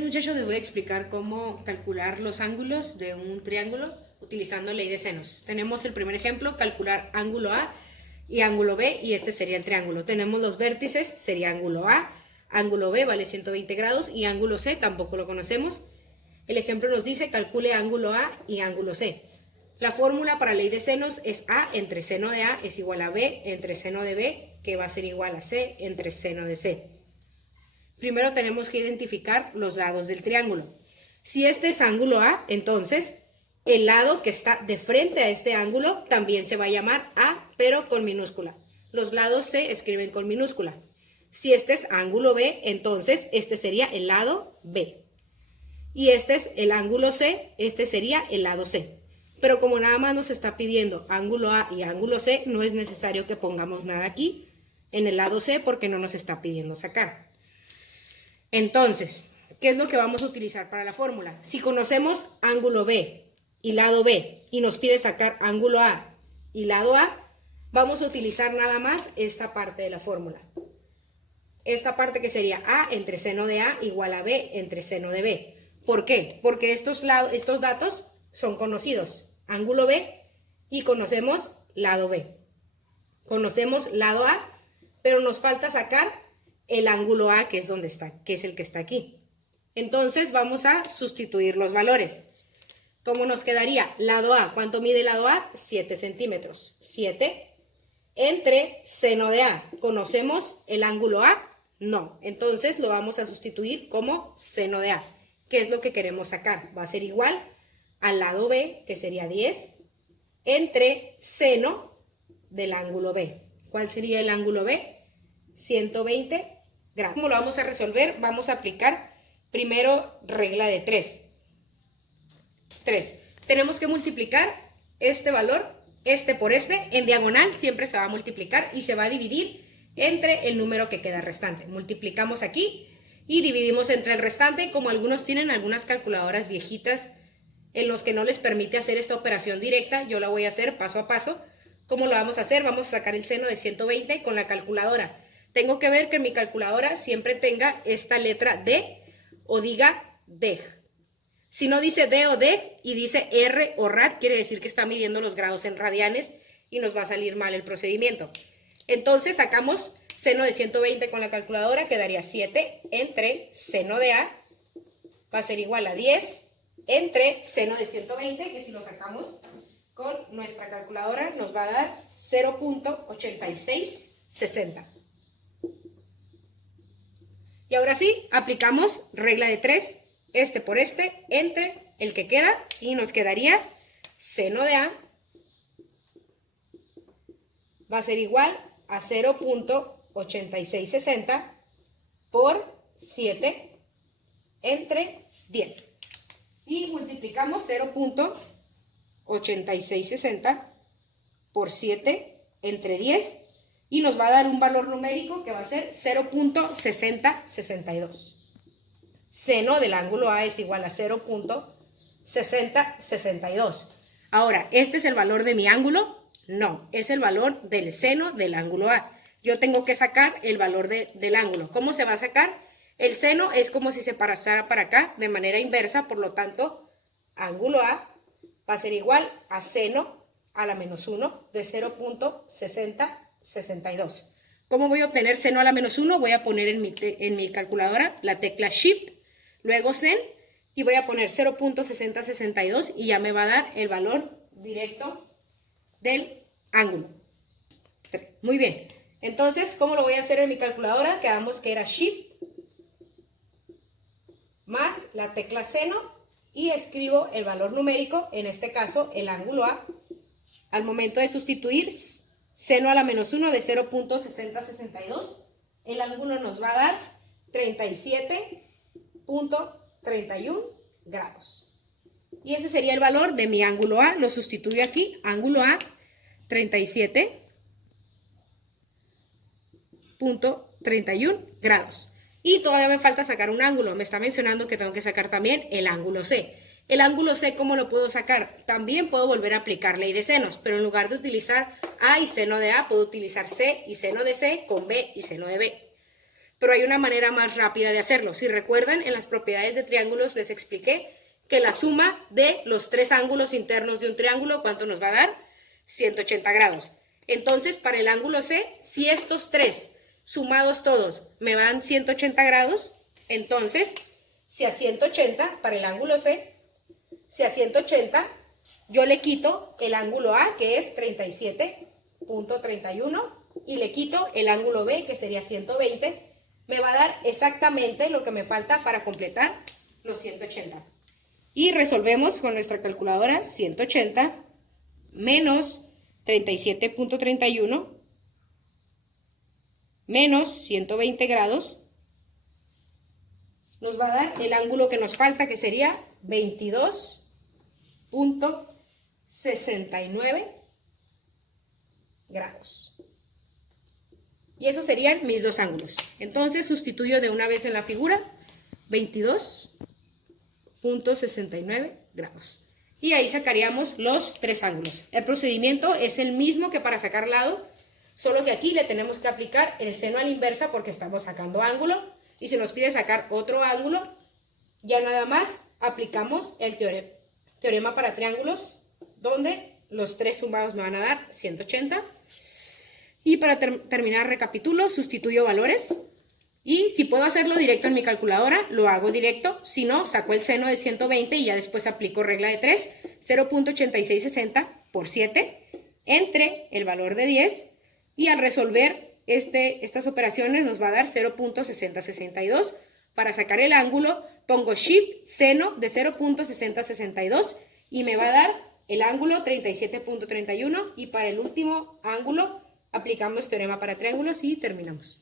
Muchachos, les voy a explicar cómo calcular los ángulos de un triángulo utilizando ley de senos. Tenemos el primer ejemplo, calcular ángulo A y ángulo B, y este sería el triángulo. Tenemos los vértices, sería ángulo A, ángulo B vale 120 grados y ángulo C tampoco lo conocemos. El ejemplo nos dice calcule ángulo A y ángulo C. La fórmula para ley de senos es A entre seno de A es igual a B entre seno de B, que va a ser igual a C entre seno de C. Primero tenemos que identificar los lados del triángulo. Si este es ángulo A, entonces el lado que está de frente a este ángulo también se va a llamar A, pero con minúscula. Los lados se escriben con minúscula. Si este es ángulo B, entonces este sería el lado B. Y este es el ángulo C, este sería el lado C. Pero como nada más nos está pidiendo ángulo A y ángulo C, no es necesario que pongamos nada aquí en el lado C porque no nos está pidiendo sacar. Entonces, ¿qué es lo que vamos a utilizar para la fórmula? Si conocemos ángulo B y lado B y nos pide sacar ángulo A y lado A, vamos a utilizar nada más esta parte de la fórmula. Esta parte que sería A entre seno de A igual a B entre seno de B. ¿Por qué? Porque estos datos son conocidos. Ángulo B y conocemos lado B. Conocemos lado A, pero nos falta sacar el ángulo A, que es donde está, que es el que está aquí. Entonces vamos a sustituir los valores. ¿Cómo nos quedaría? Lado A, ¿cuánto mide lado A? 7 centímetros. 7 entre seno de A. ¿Conocemos el ángulo A? No. Entonces lo vamos a sustituir como seno de A. ¿Qué es lo que queremos sacar? Va a ser igual al lado B, que sería 10, entre seno del ángulo B. ¿Cuál sería el ángulo B? 120 grados. ¿Cómo lo vamos a resolver? Vamos a aplicar primero regla de 3. 3. Tenemos que multiplicar este valor, este por este, en diagonal siempre se va a multiplicar y se va a dividir entre el número que queda restante. Multiplicamos aquí y dividimos entre el restante, como algunos tienen algunas calculadoras viejitas en los que no les permite hacer esta operación directa. Yo la voy a hacer paso a paso. ¿Cómo lo vamos a hacer? Vamos a sacar el seno de 120 con la calculadora. Tengo que ver que mi calculadora siempre tenga esta letra D o diga DEG. Si no dice D o DEG y dice R o rad, quiere decir que está midiendo los grados en radianes y nos va a salir mal el procedimiento. Entonces sacamos seno de 120 con la calculadora, quedaría 7 entre seno de A, va a ser igual a 10 entre seno de 120, que si lo sacamos con nuestra calculadora nos va a dar 0.8660. Y ahora sí, aplicamos regla de 3, este por este, entre el que queda, y nos quedaría seno de A va a ser igual a 0.8660 por 7 entre 10. Y multiplicamos 0.8660 por 7 entre 10 y nos va a dar un valor numérico que va a ser 0.6062. Seno del ángulo A es igual a 0.6062. Ahora, ¿este es el valor de mi ángulo? No, es el valor del seno del ángulo A. Yo tengo que sacar el valor del ángulo. ¿Cómo se va a sacar? El seno es como si se pasara para acá de manera inversa, por lo tanto, ángulo A va a ser igual a seno a la menos 1 de 0.6062. ¿Cómo voy a obtener seno a la menos 1? Voy a poner en mi calculadora la tecla Shift, luego Sen, y voy a poner 0.6062 y ya me va a dar el valor directo del ángulo. Muy bien. Entonces, ¿cómo lo voy a hacer en mi calculadora? Quedamos que era Shift más la tecla seno y escribo el valor numérico, en este caso el ángulo A. Al momento de sustituir seno a la menos 1 de 0.6062, el ángulo nos va a dar 37.31 grados. Y ese sería el valor de mi ángulo A. Lo sustituyo aquí, ángulo A, 37.31 grados. Y todavía me falta sacar un ángulo. Me está mencionando que tengo que sacar también el ángulo C. El ángulo C, ¿cómo lo puedo sacar? También puedo volver a aplicar ley de senos, pero en lugar de utilizar A y seno de A, puedo utilizar C y seno de C con B y seno de B. pero hay una manera más rápida de hacerlo. Si recuerdan, en las propiedades de triángulos les expliqué que la suma de los tres ángulos internos de un triángulo, ¿cuánto nos va a dar? 180 grados. Entonces, para el ángulo C, si estos tres sumados todos me dan 180 grados, entonces, si a 180, para el ángulo C, si a 180 yo le quito el ángulo A, que es 37.31, y le quito el ángulo B, que sería 120, me va a dar exactamente lo que me falta para completar los 180. Y resolvemos con nuestra calculadora 180 menos 37.31 menos 120 grados. Nos va a dar el ángulo que nos falta, que sería 22.69 grados. Y esos serían mis dos ángulos. Entonces sustituyo de una vez en la figura 22.69 grados. Y ahí sacaríamos los tres ángulos. El procedimiento es el mismo que para sacar lado, solo que aquí le tenemos que aplicar el seno a la inversa porque estamos sacando ángulo. Y si nos pide sacar otro ángulo, ya nada más aplicamos el teorema para triángulos, donde los tres sumados me van a dar 180. Y para terminar, recapitulo, sustituyo valores. Y si puedo hacerlo directo en mi calculadora, lo hago directo. Si no, saco el seno de 120 y ya después aplico regla de 3, 0.8660 por 7, entre el valor de 10. Y al resolver estas operaciones nos va a dar 0.6062. Para sacar el ángulo, pongo Shift seno de 0.6062 y me va a dar el ángulo 37.31. Y para el último ángulo, aplicamos teorema para triángulos y terminamos.